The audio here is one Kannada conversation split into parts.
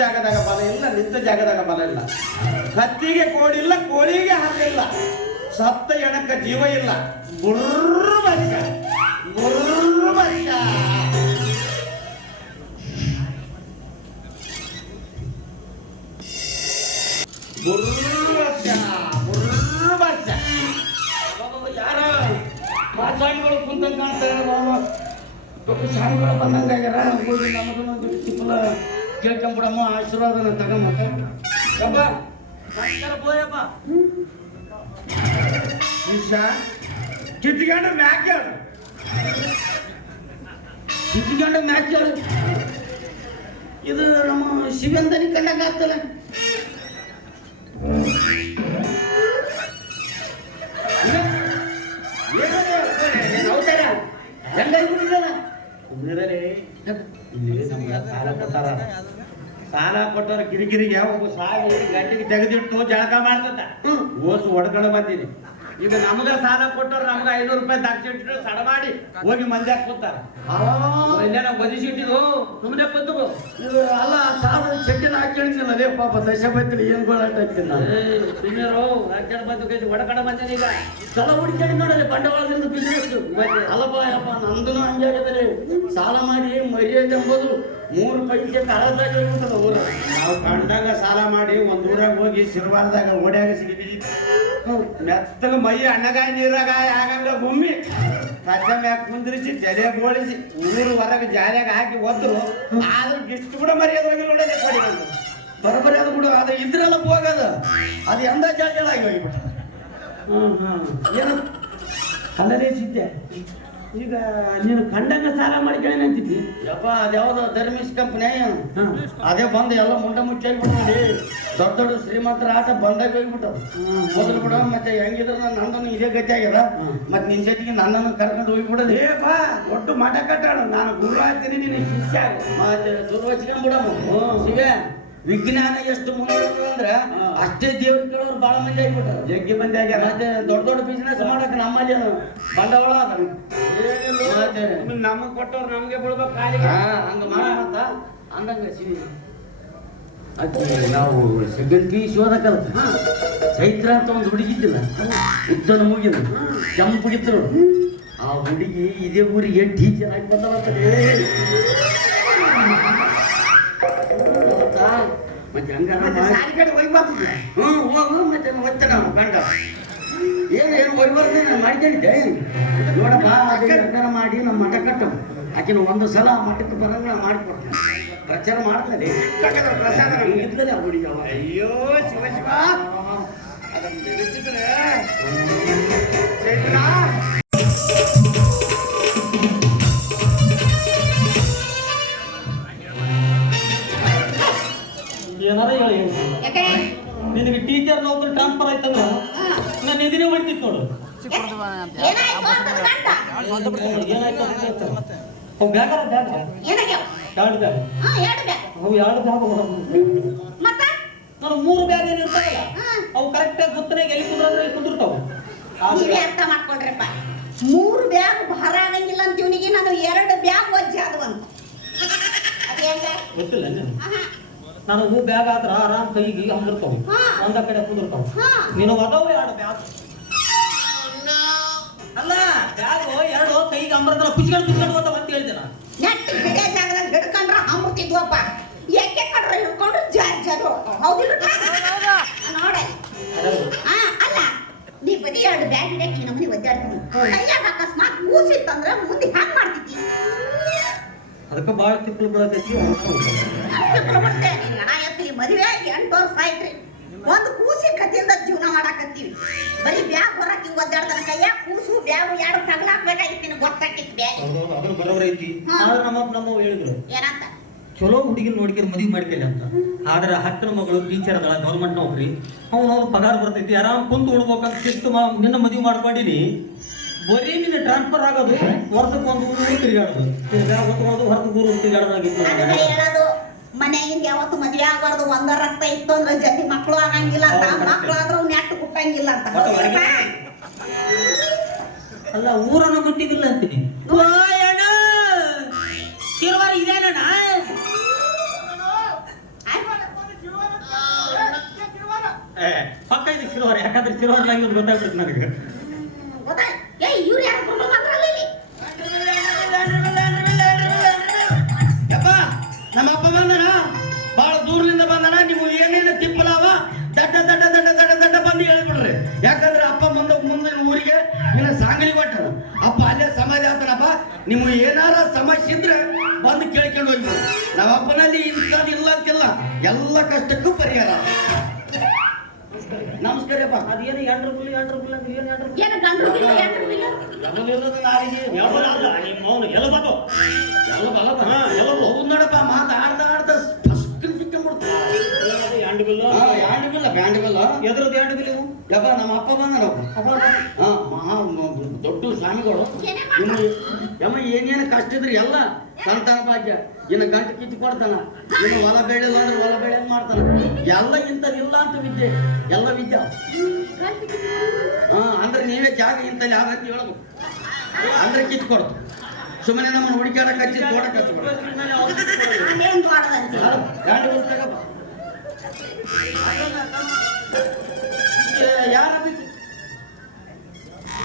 ಜಾಗದಾಗ ಬಲ ಇಲ್ಲ, ನಿಂತ ಜಾಗದಾಗ ಬಲ ಇಲ್ಲ. ಕತ್ತಿಗೆ ಕೋಡಿಲ್ಲ, ಕೋಳಿಗೆ ಹಲ್ಲಿಲ್ಲ, ಸತ್ತ ಎಣಕ್ಕ ಜೀವ ಇಲ್ಲ. ಗುರ್ರು ಮನುಷ್ಯ, ಗುರ್ರು ಮನುಷ್ಯ. ಯಾರ ಸ್ವಾಮಿಗಳು ಕುಂತಂಗ ಕಾಣ್ತಾರೆ, ಸ್ವಾಮಿಗಳು ಬಂದಂಗಾಗ್ಯಾರ. ನಮಗೊಂದು ಚಿಪ್ಪಲ ಕೇಳ್ಕೊಂಬಿಡಮ್ಮ, ಆಶೀರ್ವಾದನ ತಗೊಂಬ. ಕಿತ್ಕೊಂಡು ಮ್ಯಾಕ್ಯಾಳು, ಕಿತ್ಕೊಂಡು ಮ್ಯಾಕ್ಯಾಳು. ಇದು ನಮ್ಮ ಶಿವಂದನಿ ಕಂಡಂಗ ಆಗ್ತಲ್ಲ. ಸಾಲ ಕೊಟ್ಟವ್ರ ಗಿರಿಗಿರಿಗೆ ಒಬ್ಬ ಸಾಲ ಗಂಟಿಗೆ ತೆಗೆದಿಟ್ಟು ಜಳಕ ಮಾಡ್ತದ, ಓಸು ಹೊಡ್ಕೊಂಡು ಬಂದೀನಿ. ಈಗ ನಮಗ ಸಾಲ ಕೊಟ್ಟವ್ರು ನಮ್ಗ 500 ರೂಪಾಯಿ ದಾಕ್ಷಿಟ್ಟು ಸಡ ಮಾಡಿ ಹೋಗಿ ಮಂದಿ ಹಾಕ್ಕೊತಾರ. ನಾವು ಬದಿಸಿಟ್ಟಿದ್ದು ಸುಮ್ಮನೆ ಬಂದು ಅಲ್ಲ, ಸಾಲ ಚಟ್ಟಿನ ಹಾಕಿಲ್ಲ ರೇ ಪಾಪ. ದಶಪತಿನ ಏನ್ ಗೋಳಾಡ್ತೀನಿ ಸುಮ್ಮರು ಹಾಕ್ಕೊಂಡು ಬಂದು ಹೊಡ್ಕೊಂಡು ಬಂದೀನಿ. ಈಗ ಸ್ಥಳ ಹುಡ್ಕೊಂಡು ನೋಡಲಿ ಬಂಡವಾಳದಿಂದ ಬಿಸ್ನೆಸ್ ಅಲ್ಲಪ್ಪ ಯಪ್ಪ. ನಂದು ಹಂಗೆ ಆಗಿದ್ದಾರೆ. ಸಾಲ ಮಾಡಿ ಮರ್ಯಾದೆ ಎಂಬುದು 3 ಪೈಸೆ ಕಳದಾಗ ಇರ್ತದ ಊರ. ನಾವು ಕಂಡಾಗ ಸಾಲ ಮಾಡಿ ಒಂದ್ ಊರಾಗ ಹೋಗಿ ಶಿರ್ವಾರದಾಗ ಓಡ್ಯಾಗ ಸಿಗಿದ್ದೀವಿ. ಮೆತ್ತಗ ಮೈ ಅಣ್ಣಗಾಯಿ ನೀರಾಗಾಯ ಆಗಂಗ ಗುಮ್ಮಿ ಕಚ್ಚ ಮ್ಯಾಗ ಕುಂದ್ರಿಸಿ ತಲೆ ಬೋಳಿಸಿ ಊರು ಹೊರಗೆ ಜಾಲಿಯಾಗ ಹಾಕಿ ಒದ್ರು. ಆದ್ರೂ ಇಷ್ಟು ಕೂಡ ಮರ್ಯಾದೆ ಹೋಗಿ ನೋಡೋದೇ ಕೊಡಿ ಬಂದು ಬರೋಬರಿ ಅದು ಬಿಡು. ಅದು ಇದ್ರೆಲ್ಲ ಹೋಗದ, ಅದು ಎಂದ ಜಾಲಿ ಹೋಗಿಬಿಟ್ಟ. ಏನು ಅಲ್ಲದೇ ಸಿದ್ದೆ. ಈಗ ನೀನು ಕಂಡಂಗ ಸಾಲ ಮಾಡ್ಕೊಳ್ಳಿ ಅಂತಿದ್ದಿ ಯಪ್ಪ. ಅದ್ಯಾವ್ದು ಧರ್ಮಿಸ್ ಕಂಪ್ನಿ ಅದೇ ಬಂದು ಎಲ್ಲ ಮುಂಡ ಮುಚ್ಚಾಗ್ಬಿಟ್ಟು ದೊಡ್ಡ ದೊಡ್ಡ ಶ್ರೀಮಂತರ ಆಟ ಬಂದಾಗ ಹೋಗ್ಬಿಟ್ಟವು ಮೊದಲು ಬಿಡ. ಮತ್ತೆ ಹೆಂಗಿದ್ರು ನಂದನ್ನು ಇದೇ ಗತಿ ಆಗ್ಯದ. ಮತ್ತೆ ನಿನ್ ಜೊತೆಗೆ ನನ್ನನ್ನು ಕರ್ಕೊಂಡು ಹೋಗ್ಬಿಡೋದು. ಏಪ್ಪ ಒಟ್ಟು ಮಠ ಕಟ್ಟಾಡ, ನಾನು ಗುರು ಆಗ್ತೀನಿ, ನೀನು ಶಿಷ್ಯ. ಮತ್ತೆ ದುರ್ವಚ್ಕೊಂಡ್ ಬಿಡಮ್ಮ. ಸಿಗ ವಿಜ್ಞಾನ ಎಷ್ಟು ಮುಂದುವರೆದು ಅಂದ್ರೆ ಅಷ್ಟೇ ದೇವ್ರ ಕೇಳೋರು ಬಾಳ ಮಂದಿ ಆಗ್ಬಿಟ್ಟಾರ, ಜಗ್ಗಿ ಮಂದಿ ಆಗ್ಯಾರ. ಮತ್ತೆ ದೊಡ್ಡ ದೊಡ್ಡ ಬಿಸ್ನೆಸ್ ಮಾಡಕ್ ನಮ್ಮಲ್ಲಿ ಬಂಡವಾಳ ಅದ. ನಮಗ್ ಕೊಟ್ಟವ್ರು ನಮ್ಗೆ ಬಿಡ್ಬೇಕು ಕಾಲಿಗೆ. ಹಂಗ ಮಾಡಂತ ಅಂದಂಗ ನಾವು ಸೆಕೆಂಡ್ ಪೀಸ್ ಓದಕ್ಕಲ್ಲ. ಚೈತ್ರ ಅಂತ ಒಂದು ಹುಡುಗಿದ್ದಿಲ್ಲ, ಉದ್ದನ ಮುಗಿದ ಕೆಂಪಗಿದ್ರು. ಆ ಹುಡುಗಿ ಇದೇ ಊರಿಗೆ ಟೀಚರ್ ಆಗಿ ಬಂದವರ್ತದೆ. ಮತ್ತೆ ಹಂಗಾರ ಹೋಗು. ಮತ್ತೆ ಮತ್ತೆ ನಾವು ಗಂಡ ಏನು ಹೋಗಿ ಬರ್ತೀನಿ ನಾನು ಮಾಡ್ಕೊಂಡಿದ್ದೆ. ನೋಡಪ್ಪ ಹಂಗಾರ ಮಾಡಿ ನಮ್ಮ ಮಠ ಕಟ್ಟ. ಆಕಿನ ಒಂದು ಸಲ ಮಠಕ್ಕೆ ಬರಂಗ ನಾವು ಮಾಡಿಕೊಡ್ತೀನಿ, ಪ್ರಚಾರ ಮಾಡ್ತಾರೆ. ಇದ್ದಲ್ಲ ಹುಡುಗಿ. ಅಯ್ಯೋ ಶಿವ ಶಿವ, ಅದನ್ನು ತಿಳಿಸಿದ್ರೆ ಏನಾರ ಹೇಳಿ. ನಿನಗೆ ಟೀಚರ್ ನೌಕರಿ ಟ್ರಾನ್ಸ್ಫರ್ ಆಯ್ತಂದ್ರ ನಾನು ಎದಿನೇ ಮಾಡ್ತಿತ್ತು ನೋಡು. ಏನಾಯ್ತು ಅವು ಬ್ಯಾಗ ನಾನು 3 ಬ್ಯಾಗ್ ಏನು ಇರ್ತಾವಲ್ಲ ಅವು ಕರೆಕ್ಟಾಗಿ ಗೊತ್ತನಾಗ ಎಲ್ಲಿ ಕುಂದ್ರೆ ಕುಂದಿರ್ತಾವ. ಅರ್ಥ ಮಾಡ್ಕೊಂಡ್ರಪ್ಪ, 3 ಬ್ಯಾಗ್ ಭಾರ ಆಗಂಗಿಲ್ಲ ಅಂತ ಇವನಿಗೆ ನಾನು 2 ಬ್ಯಾಗ್ ಒಜ್ಜೆ ಅದು ಅಂತ ಗೊತ್ತಿಲ್ಲ. ನಾನು ಬ್ಯಾಗ್ ಆದ್ರ ಆರಾಮ್ ಕೈಗೆ ಹಂಗಿರ್ತಾವ, ಒಂದ ಕಡೆ ಕುಂದಿರ್ತಾವ. ನೀನು ಅದಾವ 2 ಬ್ಯಾಗ್ ಅಲ್ಲ, ಬ್ಯಾಗ್ 2 ಕೈಗೆ ಅಂಬರ್ತಾರ, ಕುಚ್ಕೊಂಡು ಹೋಗ್ತಾವ ಅಂತ ಹೇಳ್ತೇನೆ. ನೆಟ್ ಹಿಡಿಯ ಜಾಗದಾಗ ಹಿಡ್ಕೊಂಡ್ರ ಅಮೃತಿದ್ವಪ್ಪ, ಏಕೆ ಕಡ್ರ ಹಿಡ್ಕೊಂಡ್ರು ಜಾರಿ ಹೌದಿಲ್ಲ ನೋಡ. ಅಲ್ಲ ನೀ ಬರೀ 2 ಬ್ಯಾಗ್ ಹಿಡಿಯಕ್ಕೆ ನಮ್ಮನೆ ಒದ್ದಾಡ್ತೀನಿ. ಕೈಯಾಗ ಅಕಸ್ಮಾತ್ ಕೂಸಿತ್ತಂದ್ರ ಮುಂದೆ ಹ್ಯಾಂಗ್ ಮಾಡ್ತಿದ್ದಿ? ಅದಕ್ಕೆ ಬಾಳ ತಿಪ್ಪಲು ಬೀಳತೈತಿ. ಮದುವೆ ಆಗಿ 8 ವರ್ಷ ಆಯ್ತ್ರಿ. ಒಂದು ಕೂಸಿ ಕತ್ತಿಯಿಂದ ಜೀವನ ಮಾಡಾಕತ್ತೀವಿ. ಬರೀ ಬ್ಯಾಗ್ ಹೊರಕ್ಕೆ ಒದ್ದಾಡ್ತಾನ ಕೈಯ ಕೂಸು ಬ್ಯಾಗ್ 2 ತಗಲಾಕ್ಬೇಕಾಗಿತ್ತು. ನಿನಗೆ ಗೊತ್ತಾಕಿತ್ತು ಬ್ಯಾಗ್ ಅದನ್ನು ಬರೋಬರ ಐತಿ. ಆದ್ರೆ ನಮ್ಮ ಹೇಳಿದ್ರು ಏನಂತ ಚಲೋ ಹುಡುಗಿ ನೋಡ್ಕಿರ್ ಮದುವೆ ಮಾಡ್ಕೇಳಿ ಅಂತ. ಆದ್ರೆ ಹತ್ತಿರ ಮಗಳು ಟೀಚರ್ ಅದಳ, ಗೌರ್ಮೆಂಟ್ ನೌಕರಿ, ಅವ್ನು ಪಗಾರ ಬರ್ತೈತಿ, ಆರಾಮ್ ಕುಂತು ಉಡ್ಬೇಕಂತ ಸಿಕ್ತು. ನಿನ್ನ ಮದುವೆ ಮಾಡ್ಕೊಂಡಿನಿ. ಬರೀ ನಿನ್ನ ಟ್ರಾನ್ಸ್ಫರ್ ಆಗೋದು, ವರ್ಷಕ್ಕೆ 1 ಊರು ತಿರುಗಾಡೋದು, ಬ್ಯಾಗ್ ಹೊತ್ಕೊಳ್ಳೋದು, ಹೊರಗೆ ಊರು ತಿರುಗಾಡೋದಾಗಿತ್ತು. ಹೇಳೋದು ಮನೆಯಿಂದ ಯಾವತ್ತು ಮದುವೆ ಆಗಬಾರ್ದು. 1 ರಕ್ತ ಇತ್ತು ಅಂದ್ರೆ ಜೊತೆ ಮಕ್ಕಳು ಆಗಂಗಿಲ್ಲ ಅಂತ, ಮಕ್ಕಳು ಆದ್ರೂ ನೆಟ್ಟು ಕುಟ್ಟಂಗಿಲ್ಲ ಅಂತ. ಅಲ್ಲ ಊರನ್ನ ಮುಟ್ಟಿದಿಲ್ಲ ಅಂತೀನಿ. ಇದೇನಣ್ಣ ಪಕ್ಕ ಇದು ಶಿರೋರ್, ಯಾಕಂದ್ರೆ ಶಿರೋರ್ ಲ್ಯಾಂಗ್ವೇಜ್ ಗೊತ್ತಾಗ್ಬಿಡುತ್ತೆ ನನಗೆ. ಗೊತ್ತಾಯ್ತು. ಇವ್ರು ಯಾರು ಬರಲ್ಲ ಮಾತ್ರಲ್ಲ ಇಲ್ಲಿ. ಯಪ್ಪ ನಮ್ಮ ಅಪ್ಪ ಬಂದನ, ಬಹಳ ದೂರದಿಂದ ಬಂದನ. ನೀವು ಏನೇನು ತಿಪ್ಪಲಾವ ದಡ್ಡ ದಡ್ಡ ದಡ್ಡ ದಡ್ಡ ದಡ್ಡ ಬಂದು ಹೇಳ್ಬಿಡ್ರಿ. ಯಾಕಂದ್ರೆ ಅಪ್ಪ ಮುಂದಿನ ಊರಿಗೆ ಇನ್ನು ಸಾಂಗಲಿ ಕೊಟ್ಟನು. ಅಪ್ಪ ಅಲ್ಲೇ ಸಮಾಧಿ ಆತನಪ್ಪ. ನಿಮ್ಗೆ ಏನಾರ ಸಮಸ್ಯೆ ಇದ್ರೆ ಬಂದು ಕೇಳ್ಕೊಂಡು ಹೋಗ್ಬೋದು. ನಮ್ಮ ಅಪ್ಪನಲ್ಲಿ ಇಂಥದ್ದು ಇಲ್ಲ ಅಂತಿಲ್ಲ, ಎಲ್ಲ ಕಷ್ಟಕ್ಕೂ ಪರಿಹಾರ. ನಮಸ್ಕಾರಪ್ಪ. ಅದೇನು ಎಂಟ್ರು ಬಿಲ್ ಏನು ಗಂಡ್ರು ಬಿಲ್ಲು, ಹೆಂಡ್ರು ಬಿಲ್ಲು? ನೋಡಪ್ಪ ಮಾತಾಡ್ತಾ ಆಡ್ತಾ ಎದ್ರದ್ದು ಎರಡು ಬಿಲ್ ಯಪ್ಪ. ನಮ್ಮ ಅಪ್ಪ ಬಂದನಪ್ಪ. ದೊಡ್ಡ ಸ್ವಾಮಿಗಳು. ಯಮ್ಮ ಏನೇನು ಕಷ್ಟ ಇದ್ರಿ ಎಲ್ಲ ಸಂತಾನ ಭಾಗ್ಯ. ಇನ್ನು ಗಂಟು ಕಿತ್ತು ಕೊಡ್ತಾನ. ಇನ್ನು ಹೊಲ ಬೆಳೆಲ್ಲ ಅಂದ್ರೆ ಹೊಲ ಬೆಳೆ ಮಾಡ್ತಾನ. ಎಲ್ಲ ಇಂಥದ್ದಿಲ್ಲ ಅಂತ ವಿದ್ಯೆ, ಎಲ್ಲ ವಿದ್ಯೆ. ಅಂದ್ರೆ ನೀವೇ ಜಾಗ ಇಂಥಲ್ಲಿ ಯಾವ್ದಂತ ಹೇಳ್ಬೇಕು ಅಂದ್ರೆ ಕಿತ್ತು ಕೊಡ್ತು. ಸುಮ್ಮನೆ ನಮ್ಮನ್ನು ಹುಡುಕಾಡಕ್ಕೆ ಹಚ್ಚಿ ತೋಟಕ್ಕೆ ಹಚ್ಚಿಬಿಡ. ಯಾರ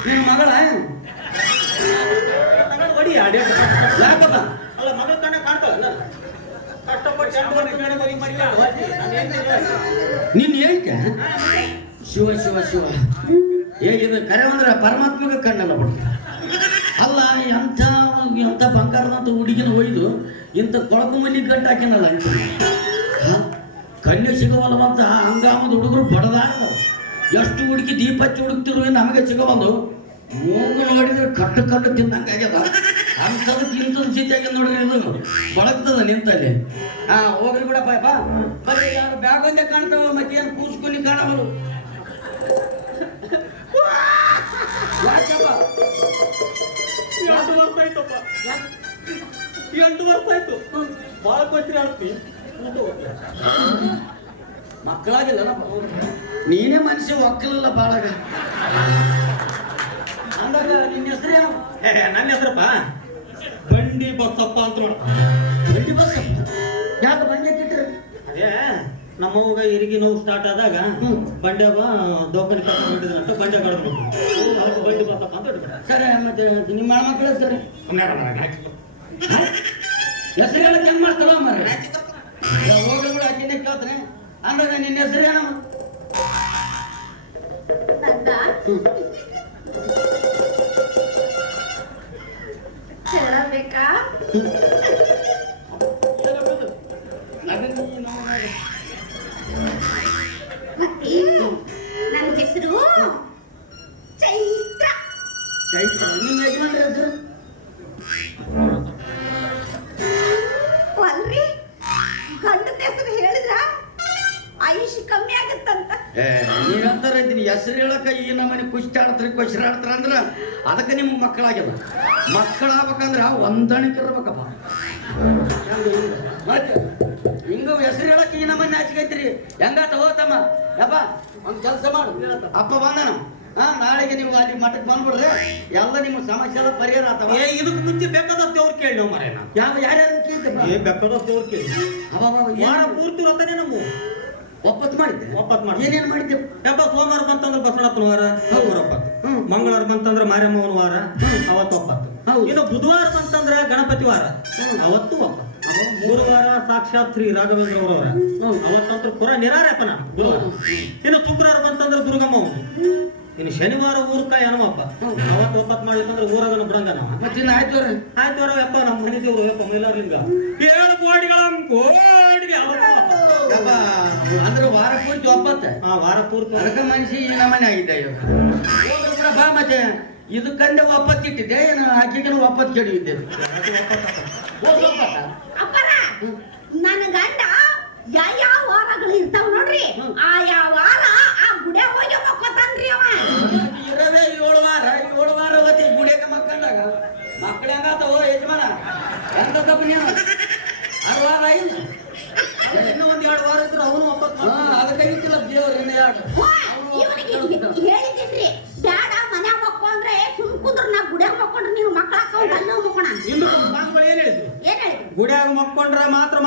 ನಿನ್ನ ಮಗಳ ಯಾಕಪ್ಪ? ಅಲ್ಲ ಮಗಳ ಕಣ್ಣ ಕಾಣ್ತಾವಲ್ಲ. ನೀನ್ ಹೇಳ್ತೆ ಶಿವ ಶಿವ ಶಿವ. ಇದು ಕರೆ ಅಂದ್ರೆ ಪರಮಾತ್ಮಗ ಕಣ್ಣಲ್ಲ ಬಿಡ. ಅಲ್ಲ ಎಂಥ ಎಂಥ ಬಂಗಾರದಂತ ಹುಡುಗಿನ ಒಯ್ದು ಇಂಥ ಕೊಳಕು ಮಲ್ಲಿ ಗಂಟು ಹಾಕಿನಲ್ಲ. ಕನ್ಯೆ ಸಿಗವಲ್ಲವಂತ ಹಂಗಾಮದ ಹುಡುಗರು ಬಡದಾಡ್ತಾವ. ಎಷ್ಟು ಹುಡುಕಿ ದೀಪ ಹಚ್ಚಿ ಹುಡುಕ್ತಿರು ನಮಗೆ ಸಿಗವಲ್ದು. ಮೂಗು ನೋಡಿದ್ರೆ ಕಟ್ಟು ಕಟ್ಟು ತಿನ್ನಂಗಾಗ್ಯದ. ಅಂಥದಕ್ಕೆ ಇಂಥದ್ದು ಸ್ಥಿತಿಯಾಗಿ ನೋಡ್ರಿ ಇದು ಬಳಗ್ತದ ನಿಂತಲ್ಲಿ. ಹೋಗ್ರಿ ಬಿಡಪ್ಪ ಬಾ. ಮತ್ತೆ ಯಾರು ಬ್ಯಾಗ್ ಒಂದೇ ಕಾಣ್ತಾವ, ಮತ್ತೇನು ಕೂಸ್ಕೊಂಡು ಕಾಣಬರು. ಎಂಟು ವರ್ಷ ಆಯ್ತು. ಬಾಳ ಕೊಚ್ಚಿರಿ ಆಡ್ತಿ ಮಕ್ಕಳಾಗಿಲ್ಲ ನೀನೇ ಮನುಷ್ಯ ಒಕ್ಕಲಲ್ಲ ಬಾಳಗ. ಅಂದಾಗ ನಿನ್ನ ಹೆಸರೇನು? ನನ್ನ ಹೆಸರಪ್ಪ ಬಂಡಿ ಬಸಪ್ಪ ಅಂತ ನೋಡ. ಬಂಡಿ ಬಸಪ್ಪ ಯಾಕೆ ಬಂಡೆ ಕಿಟ್ರಿ? ಅದೇ ನಮ್ಮವ್ಗ ಹೆರಿಗೆ ನೋವು ಸ್ಟಾರ್ಟ್ ಆದಾಗ ಬಂಡ್ಯಾಗ ದವಾಖಾನೆ ಕರ್ಕೊಂಡಿದ್ರಂತ ಬಂಡೆ ಕಡ್ದ್ಬಿಟ್ಟು ಬಂಡಿ ಬಸಪ್ಪ ಅಂತ ಇಟ್ಬಿಟ್ಟ. ಸರಿ, ಮತ್ತೆ ನಿಮ್ಮ ಮಕ್ಕಳ ಸರಿ ಹೆಸರು ಹೇಳಕ್ ಹೆಂಗ್ ಮಾಡ್ತಾರ ಮರ? ಹೋಗಿ ಕೂಡ ಅಕ್ಕಿನೇ ಕೇಳ್ತಾನೆ. ಅಂದಾಗ ನಿನ್ನ ಹೆಸರೇನು? ಹೇಳಬೇಕಾ? ನನ್ನ ಹೆಸರು ಚೈತ್ರ. ಚೈತ್ರ. ನಿಮ್ಮ ಯಜಮಾನ್ರ ಹೆಸರು? ಅಲ್ರಿ, ಗಂಡನ ಹೆಸರು ಹೇಳಿದ್ರ ಆಯುಷ್ ಕಮ್ಮಿ ಆಗತ್ತಂತ. ನೀವಂತಾರ ಇದ್ದೀನಿ ಹೆಸರು ಹೇಳಕ ಈ ನಮ್ಮನೆ ಕುಸ್ತಿ ಆಡ್ತಾರೆ ಕ್ವಶನ್ ಆಡ್ತಾರ ಅಂದ್ರ ಅದಕ್ಕೆ ನಿಮ್ಗೆ ಮಕ್ಕಳಾಗ್ಯದ. ಮಕ್ಕಳಾಗ್ಬೇಕಂದ್ರ ಹೊಂದಾಣಿಕೆ ಇರ್ಬೇಕಪ್ಪ. ಮತ್ತೆ ಹಿಂಗ ಹೆಸರು ಹೇಳಕ್ ಈ ನಮ್ಮನೆ ನಾಚಿಕೈತಿರಿ. ಹೆಂಗಾತ ಹೋತಮ್ಮ ಯಪ್ಪ ಒಂದ್ ಕೆಲಸ ಮಾಡು. ಅಪ್ಪ ಬಂದನ ನಾಳೆಗೆ ನೀವು ಅಲ್ಲಿ ಮಠಕ್ಕೆ ಬಂದ್ಬಿಡ್ರೆ ಎಲ್ಲ ನಿಮ್ಮ ಸಮಸ್ಯೆ ಎಲ್ಲ ಪರಿಹಾರ ಆತವ. ಇದಕ್ಕೆ ಮುಂಚೆ ಬೇಕಾದ ದೇವ್ರು ಕೇಳಿ ನಾವು ಮರ ಯಾರ್ಯಾರು ಕೇಳ್ತೇವೆ ಬೇಕಾದ ದೇವ್ರು ಕೇಳಿ ವಾರ ಪೂರ್ತಿ ಹೊತ್ತಾನೆ ನಮ್ಮ ಒಪ್ಪತ್ತು ಮಾಡಿದ್ದೆ. ಒಪ್ಪತ್ತು ಮಾಡಿ ಏನೇನು ಮಾಡಿದ್ದೆ? ಯಪ್ಪ ಸೋಮವಾರ ಬಂತಂದ್ರೆ ಬಸವಣ್ಣಪ್ಪನ ವಾರ ಅವ್ರ ಒಪ್ಪತ್ತು. ಮಂಗಳವಾರ ಬಂತಂದ್ರೆ ಮಾರಮ್ಮನ ವಾರ ಅವತ್ತು ಒಪ್ಪತ್ತು. ಇನ್ನು ಬುಧವಾರ ಬಂತಂದ್ರೆ ಗಣಪತಿ ವಾರ ಅವತ್ತು ಒಪ್ಪತ್ತು. ಗುರುವಾರ ಸಾಕ್ಷಾತ್ ಶ್ರೀ ರಾಘವೇಂದ್ರ ಅವರವರ ಅವತ್ತಂತ್ರ ಪುರ ನಿರಾರ್ಯಪನ ಗುರುವಾರ. ಇನ್ನು ಶುಕ್ರವಾರ ಬಂತಂದ್ರೆ ದುರ್ಗಮ್ಮ ಅವನು. ಇನ್ನು ಶನಿವಾರ ಊರ್ಕಾಯಿ ಹನುಮಪ್ಪ ಅವತ್ತು ಒಪ್ಪತ್ತು ಮಾಡಿತ್ತಂದ್ರೆ ಊರಾಗನ ಬಿಡಂಗ ನಾವು. ಮತ್ತೆ ಇನ್ನು ಆಯ್ತವ್ರ ಯಪ್ಪ ನಮ್ಮ ಮನೆ ದೇವ್ರು ಯಪ್ಪ ಮೈಲಾರಲಿಂಗ 7 ಕೋಟಿಗಳ ಕೋಟಿಗೆ ಅಂದ್ರೆ ವಾರ ಪೂರ್ತಿ ಒಪ್ಪತ್ತೆ. ವಾರ ಪೂರ್ತಿ ಅದಕ್ಕೆ ಮನುಷ್ಯ ಈ ನಮ್ಮನೆ ಆಗಿದ್ದೆ. ಕೂಡ ಬಾ ಮತ್ತೆ ಇದಕ್ಕಂದೆ ಒಪ್ಪತ್ತಿಟ್ಟಿದ್ದೆ ಏನು ಆಕೆಗೆ ಒಪ್ಪತ್ತು ಕೇಳಿದ್ದೆ. ಅಪ್ಪರ ನನ್ನ ಗಂಡ ಯಾವ ವಾರಗಳು ಇರ್ತಾವ ನೋಡ್ರಿ, ಆಯಾ ವಾರ ಆ ಗುಡೆ ಹೋಗಿ ಮಕ್ಕೋತಾನ್ರಿ ಅವ. ಇರವೇ 7 ವಾರ ಅವತ್ತಿ ಗುಡಿಯಾಗ ಮಕ್ಕಂಡಾಗ ಮಕ್ಕಳ ಹೆಂಗಾತವೋ ಯಜಮಾನ ಎಂತ ತಪ್ಪ ನೀನು 6 ವಾರ ಇಲ್ಲ. ಇನ್ನೂ ಒಂದ್ 2 ವಾರ ಇದ್ರು ಅವನು ಒಪ್ಪತ್ತು. ಅದಕ್ಕೆ ಇಟ್ಟಿಲ್ಲ ದೇವ್ರು ಇನ್ನು 2. ಹೇಳಿದ್ರಿ ಬ್ಯಾಡ ಮನ್ಯಾಗ ಮಕ್ಕೋ ಅಂದ್ರೆ ಸುಮ್ ಕುಂದ್ರ ನಾ ಗುಡಿಯಾಗ ಮಕ್ಕೊಂಡ್ರೆ ನೀವು ಮಕ್ಕಳ ಹಾಕೊಂಡ್ ಅಲ್ಲೂ ಮಕ್ಕೋಣ. ಇನ್ನು ಏನ್ ಹೇಳಿದ್ರು? ಏನ್ ಹೇಳಿದ್ರು? ಗುಡಿಯಾಗ ಮಕ್ಕೊಂಡ್ರ ಮಾತ್ರ